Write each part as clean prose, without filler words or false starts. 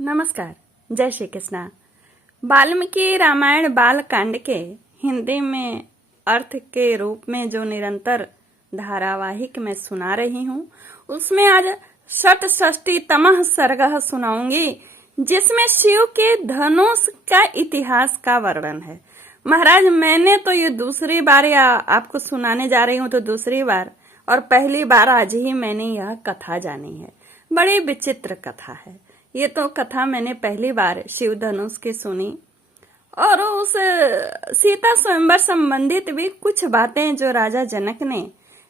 नमस्कार, जय श्री कृष्णा। वाल्मीकि रामायण बाल कांड के हिंदी में अर्थ के रूप में जो निरंतर धारावाहिक मैं सुना रही हूँ, उसमें आज षष्ठीतमः सर्ग सुनाऊंगी, जिसमें शिव के धनुष का इतिहास का वर्णन है। महाराज, मैंने तो ये दूसरी बार या आपको सुनाने जा रही हूँ तो दूसरी बार, और पहली बार आज ही मैंने यह कथा जानी है। बड़ी विचित्र कथा है ये तो। कथा मैंने पहली बार शिव धनुष की सुनी, और उस सीता स्वयंवर संबंधित भी कुछ बातें जो राजा जनक ने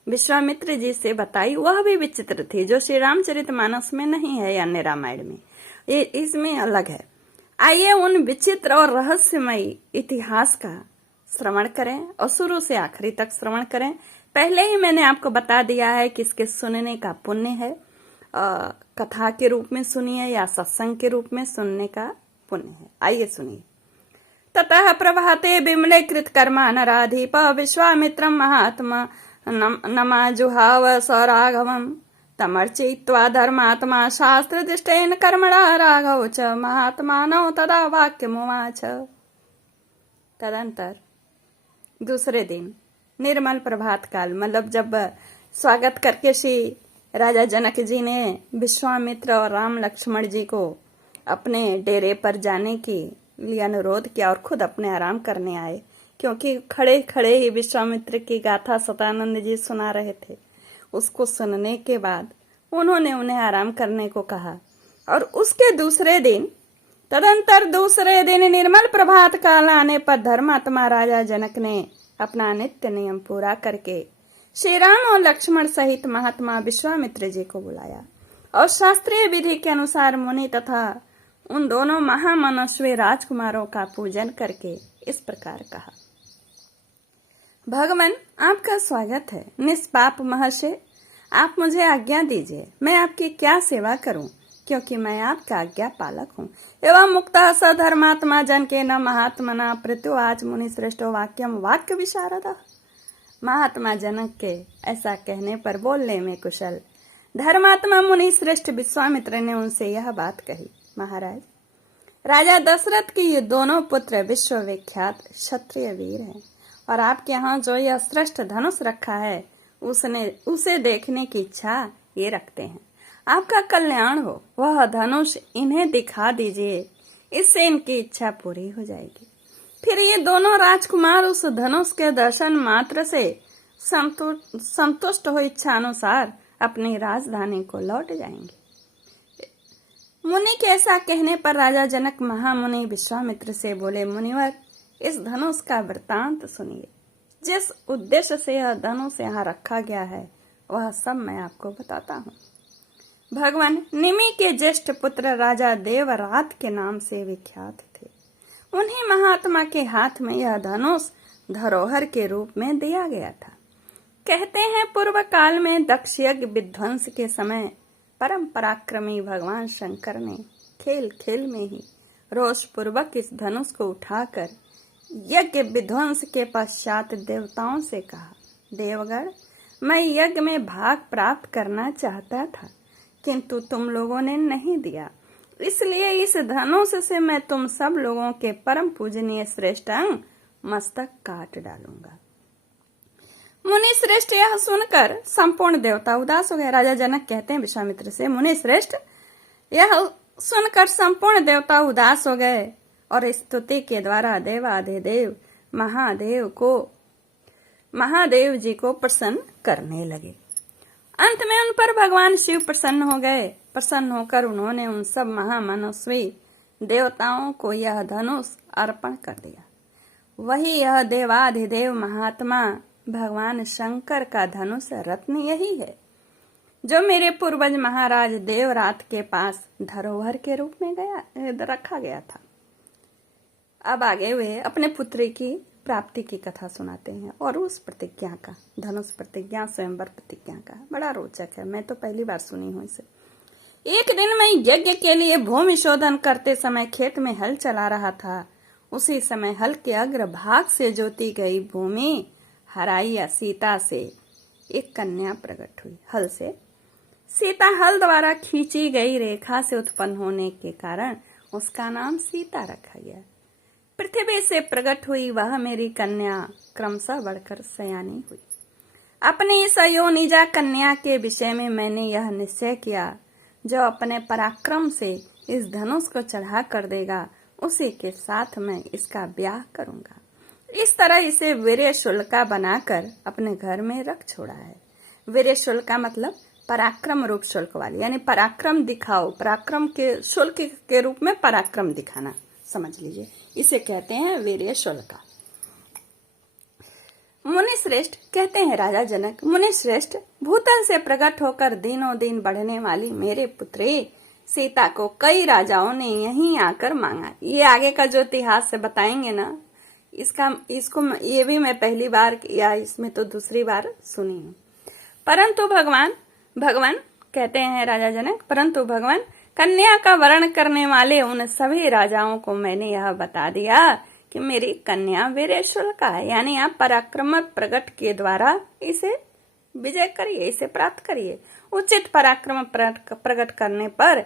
विश्वामित्र जी से बताई, वह भी विचित्र थी, जो श्री रामचरितमानस में नहीं है या अन्य रामायण में, ये इसमें अलग है। आइए उन विचित्र और रहस्यमयी इतिहास का श्रवण करें और शुरू से आखिरी तक श्रवण करें। पहले ही मैंने आपको बता दिया है कि इसके सुनने का पुण्य है, कथा के रूप में सुनिए या सत्संग के रूप में सुनने का पुण्य है। आइए सुनिए। ततः प्रभाते विमले कृत कर्मा नराधीप विश्वामित्रम महात्मा नमाजुहाव सौराघवम तमर्चयित्वा धर्मात्मा शास्त्र दृष्टेन कर्मणा राघव च महात्मानौ तदा वाक्यमुवाच। तदंतर दूसरे दिन निर्मल प्रभात काल, मतलब जब स्वागत करके श्री राजा जनक जी ने विश्वामित्र और राम लक्ष्मण जी को अपने डेरे पर जाने के लिए अनुरोध किया और खुद अपने आराम करने आए, क्योंकि खड़े खड़े ही विश्वामित्र की गाथा सतानंद जी सुना रहे थे। उसको सुनने के बाद उन्होंने उन्हें आराम करने को कहा। और उसके तदंतर दूसरे दिन निर्मल प्रभात काल आने पर धर्मात्मा राजा जनक ने अपना नित्य नियम पूरा करके श्री राम और लक्ष्मण सहित महात्मा विश्वामित्र जी को बुलाया और शास्त्रीय विधि के अनुसार मुनि तथा उन दोनों महामनस्वी राजकुमारों का पूजन करके इस प्रकार कहा। भगवान, आपका स्वागत है। निष्पाप महर्षि, आप मुझे आज्ञा दीजिए, मैं आपकी क्या सेवा करूं, क्योंकि मैं आपका आज्ञा पालक हूँ। एवं मुक्तः स धर्मात्मा जन के न महात्मना प्रत्युवाच मुनि श्रेष्ठो वाक्यम वाक्य विशारद। महात्मा जनक के ऐसा कहने पर बोलने में कुशल धर्मात्मा मुनि श्रेष्ठ विश्वामित्र ने उनसे यह बात कही। महाराज, राजा दशरथ के ये दोनों पुत्र विश्वविख्यात क्षत्रिय वीर हैं, और आपके यहाँ जो यह श्रेष्ठ धनुष रखा है उसे देखने की इच्छा ये रखते हैं। आपका कल्याण हो, वह धनुष इन्हें दिखा दीजिए, इससे इनकी इच्छा पूरी हो जाएगी। फिर ये दोनों राजकुमार उस धनुष के दर्शन मात्र से संतुष्ट हो इच्छा अनुसार अपनी राजधानी को लौट जाएंगे। मुनि के ऐसा कहने पर राजा जनक महामुनि विश्वामित्र से बोले, मुनिवर, इस धनुष का वृतांत सुनिए। जिस उद्देश्य से यह धनुष यहाँ रखा गया है वह सब मैं आपको बताता हूँ। भगवान, निमि के ज्येष्ठ पुत्र राजा देवरात के नाम से विख्यात थे। उन्हीं महात्मा के हाथ में यह धनुष धरोहर के रूप में दिया गया था। कहते हैं पूर्व काल में दक्ष यज्ञ विध्वंस के समय परम पराक्रमी भगवान शंकर ने खेल खेल में ही रोष पूर्वक इस धनुष को उठाकर यज्ञ विध्वंस के पश्चात देवताओं से कहा, देवगण, मैं यज्ञ में भाग प्राप्त करना चाहता था, किंतु तुम लोगों ने नहीं दिया, इसलिए इस धनुष से मैं तुम सब लोगों के परम पूजनीय श्रेष्ठ अंग मस्तक काट डालूंगा। मुनि श्रेष्ठ यह सुनकर संपूर्ण देवता उदास हो गए। राजा जनक कहते हैं विश्वामित्र से, मुनि श्रेष्ठ यह सुनकर संपूर्ण देवता उदास हो गए और स्तुति के द्वारा देवाधिदेव महादेव जी को प्रसन्न करने लगे। अंत में उन पर भगवान शिव प्रसन्न हो गए। प्रसन्न होकर उन्होंने उन सब महामनस्वी देवताओं को यह धनुष अर्पण कर दिया। वही यह देवाधिदेव महात्मा भगवान शंकर का धनुष रत्न यही है, जो मेरे पूर्वज महाराज देवरात के पास धरोहर के रूप में रखा गया था। अब आगे वे अपने पुत्री की प्राप्ति की कथा सुनाते हैं और उस प्रतिज्ञा का, धनुष प्रतिज्ञा, स्वयंवर प्रतिज्ञा का बड़ा रोचक है। मैं तो पहली बार सुनी हूँ इसे। एक दिन मैं यज्ञ के लिए भूमि शोधन करते समय खेत में हल चला रहा था। उसी समय हल के अग्र भाग से जोती गई भूमि हराई या सीता से एक कन्या प्रकट हुई। हल से सीता हल द्वारा खींची गई रेखा से उत्पन्न होने के कारण उसका नाम सीता रखा गया। पृथ्वी से प्रकट हुई वह मेरी कन्या क्रमशः बढ़कर सयानी हुई। अपनी इस अयोनिजा कन्या के विषय में मैंने यह निश्चय किया, जो अपने पराक्रम से इस धनुष को चढ़ा कर देगा उसी के साथ मैं इसका ब्याह करूंगा। इस तरह इसे वीर्यशुल्का बनाकर अपने घर में रख छोड़ा है। वीर्यशुल्का मतलब पराक्रम रूप शुल्क वाली, यानी पराक्रम दिखाओ, पराक्रम के शुल्क के रूप में पराक्रम दिखाना, समझ लीजिए, इसे कहते हैं वीर्यशुल्का। मुनि श्रेष्ठ कहते हैं राजा जनक, मुनि श्रेष्ठ, भूतल से प्रकट होकर दिनों दिन बढ़ने वाली मेरे पुत्री सीता को कई राजाओं ने यहीं आकर मांगा। ये आगे का जो इतिहास से बताएंगे ना, इसको ये भी मैं पहली बार या इसमें तो दूसरी बार सुनी हूँ। परंतु भगवान कहते हैं राजा जनक, परंतु भगवान, कन्या का वर्ण करने वाले उन सभी राजाओं को मैंने यह बता दिया कि मेरी कन्या वीर्यशुल्का है, यानी आप पराक्रम प्रकट के द्वारा इसे विजय करिए, इसे प्राप्त करिए। उचित पराक्रम प्रकट करने पर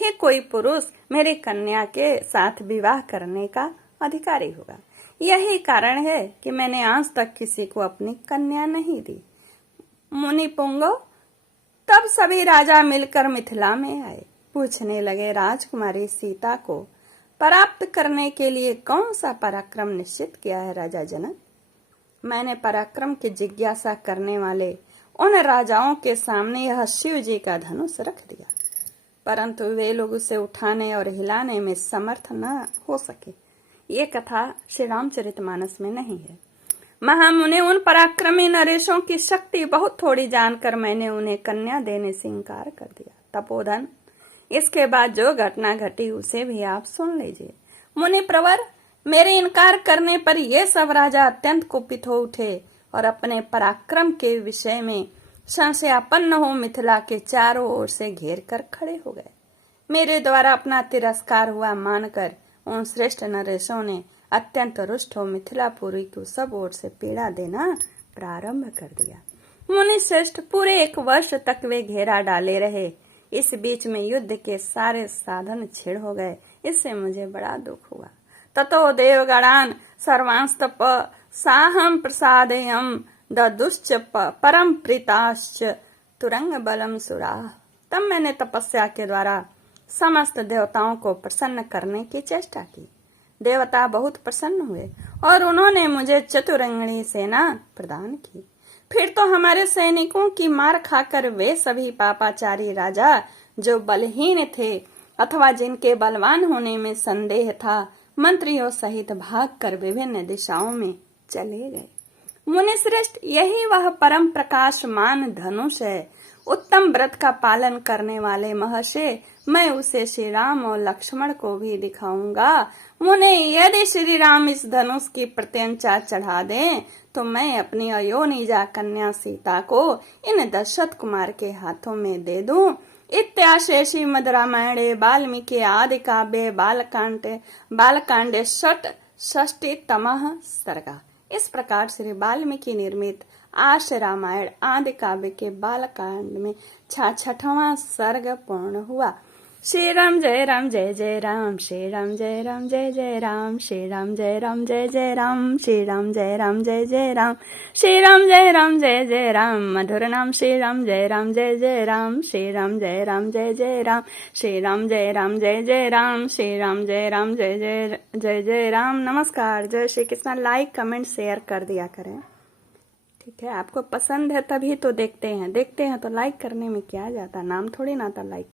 ही कोई पुरुष मेरी कन्या के साथ विवाह करने का अधिकारी होगा। यही कारण है कि मैंने आज तक किसी को अपनी कन्या नहीं दी। मुनि पुंगो, तब सभी राजा मिलकर मिथिला में आए। पूछने लगे, राजकुमारी सीता को प्राप्त करने के लिए कौन सा पराक्रम निश्चित किया है राजा जनक? मैंने पराक्रम की जिज्ञासा करने वाले उन राजाओं के सामने यह शिव जी का धनुष रख दिया, परंतु वे लोग उसे उठाने और हिलाने में समर्थ न हो सके। ये कथा श्री रामचरितमानस में नहीं है। महामुने, उन पराक्रमी नरेशों की शक्ति बहुत थोड़ी जानकर मैंने उन्हें कन्या देने से इंकार कर दिया। तपोधन, इसके बाद जो घटना घटी उसे भी आप सुन लीजिए। मुनि प्रवर, मेरे इनकार करने पर ये सब राजा अत्यंत कुपित हो उठे और अपने पराक्रम के विषय में संशयापन्न हो मिथिला के चारों ओर से घेर कर खड़े हो गए। मेरे द्वारा अपना तिरस्कार हुआ मानकर उन श्रेष्ठ नरेशों ने अत्यंत रुष्ट हो मिथिलापुरी को सब ओर से पीड़ा देना प्रारंभ कर दिया। मुनि श्रेष्ठ, पूरे 1 वर्ष तक वे घेरा डाले रहे। इस बीच में युद्ध के सारे साधन छेड़ हो गए। इससे मुझे बड़ा दुख हुआ। ततो देवगणान सर्वांस्तप साहम प्रसादयम ददुश्च परम प्रीताश्च तुरंग बलम सुरा। तब मैंने तपस्या के द्वारा समस्त देवताओं को प्रसन्न करने की चेष्टा की। देवता बहुत प्रसन्न हुए और उन्होंने मुझे चतुरंगणी सेना प्रदान की। फिर तो हमारे सैनिकों की मार खाकर वे सभी पापाचारी राजा जो बलहीन थे अथवा जिनके बलवान होने में संदेह था, मंत्रियों सहित भागकर विभिन्न दिशाओं में चले गए। मुनि श्रेष्ठ, यही वह परम प्रकाशमान धनुष है। उत्तम व्रत का पालन करने वाले महर्षि, मैं उसे श्री राम और लक्ष्मण को भी दिखाऊंगा। मुने, यदि श्री राम इस धनुष की प्रत्यंचा चढ़ा दें तो मैं अपनी अयोनिजा कन्या सीता को इन दशरथ कुमार के हाथों में दे दूं। इत्याशे श्रीमद् रामायणे वाल्मीकि आदि काव्ये बालकांडे षष्टितमः सर्गा। इस प्रकार श्री वाल्मीकि निर्मित आश रामायण आदि काव्य के बालकांड में 66वां सर्ग पूर्ण हुआ। श्री राम जय राम जय जय राम, श्री राम जय राम जय जय राम, श्री राम जय राम जय जय राम, श्री राम जय राम जय जय राम, श्री राम जय राम जय जय राम, मधुर नाम श्री राम जय राम जय जय राम, श्री राम जय राम जय जय राम, श्री राम जय राम जय जय राम, श्री राम जय राम जय जय जय राम। नमस्कार, जय Shri Krishna. Like comment share कर दिया करें, ठीक है। आपको पसंद है तभी तो देखते हैं तो लाइक करने में क्या जाता, नाम थोड़ी ना था लाइक